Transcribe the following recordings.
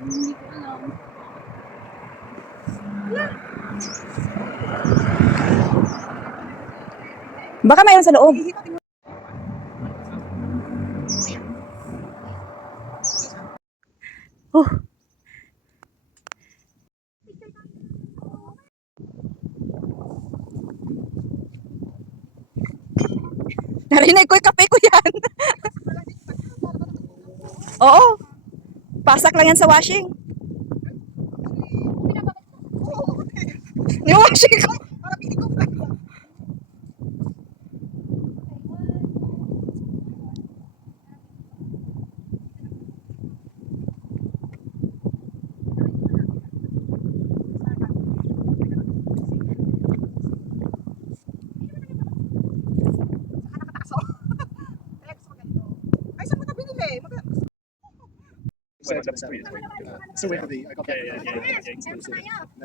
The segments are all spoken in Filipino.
Hindi ko alam. Baka mayroon sa loob. Oh. Narinig ko yung kape ko yan. Oo. Pasak lang yan sa washing. Yung washing ko.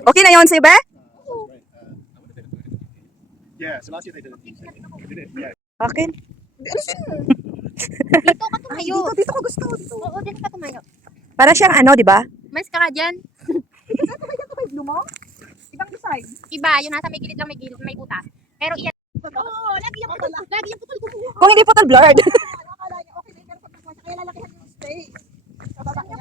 Okay na yun, Sibe? Yeah, so last year they did it. They did it, yeah. Akin. Dito ka tumayo. Dito ko gusto. Dito. Oo, dito ka tumayo. Para siyang ano, di ba? Mas ka dyan. Blue mo? Ibang design. Iba, yung nasa may gilid lang may butas. Pero iyan. Oo, lagi yung putol. Lagi yung putol kumuha. Kung hindi putol, blurred. Akala niya okay na yung pero pag kaya lalakihan yung space. Kababa niya.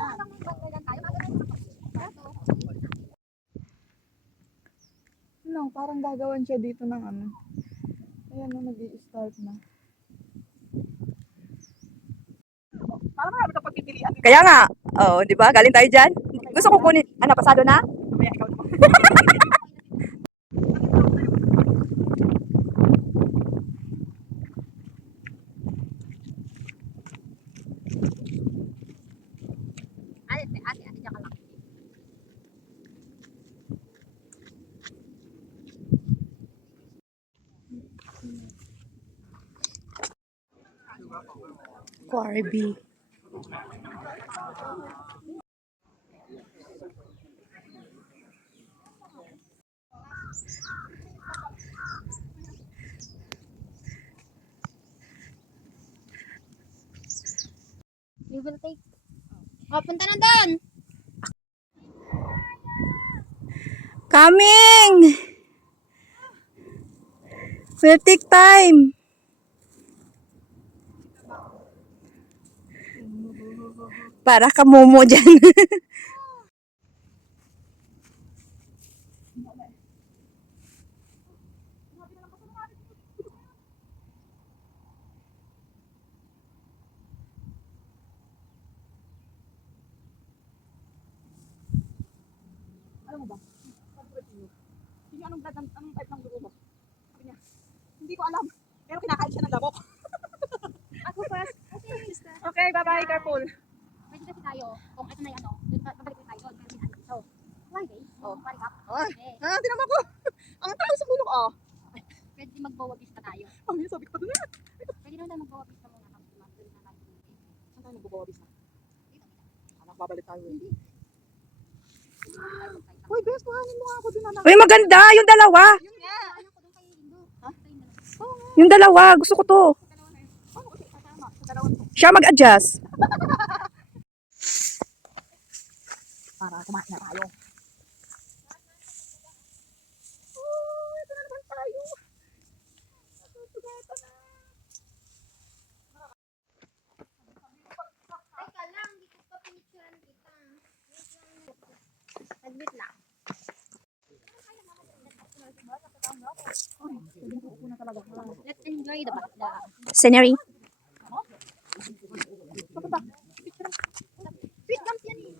No, parang gagawan siya dito ng ano. Ayan na, nag-i-start na. Parang marami kang pagpipilian. Kaya nga, oh, di ba? Galing tayo dyan. Gusto ko kunin, ano, pasado na? Kaya ikaw naman. Ate, diyan ka lang. Corby. We will take. Oh, punta na doon. Coming! Will take time. Para ka momo dyan. Hindi anong type ng dugo mo. Sabi niya, hindi ko alam. Pero kinakain siya ng lamok. Ako first. Okay, Okay, bye-bye, careful. pwede kasi tayo. Kung ito na yung ano, doon pabalik tayo doon. Pero may ano dito. Why day? Oh, pari ka. Ay, Okay. tinaman ko. Ang tao sa bulok, oh. Pwede magbawa-pista tayo. Ang sabi ko pa doon na. Pwede naman tayo magbawa-pista muna. Tapos doon na tayo. Saan tayo magbubawabis na? Anak, babalik tayo. Hindi. Uy, bes, kuhanin mo nga ako din, anak. Uy, maganda. Yung dalawa. Yun nga. Ano ko doon kay Indo? Ha? Yung dalawa. Gusto ko to. Oo, kasi kasama. Sa dalawang to. Siya mag-adjust. Para kumain na tayo. Ito na naman tayo. Nasugatan na. Teka lang, hindi ko pa pinicturean kita. Nag-wait lang. Let's enjoy the Scenery. Sweet gums yan eh.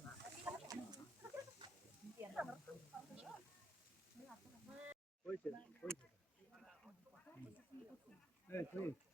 Hey, please.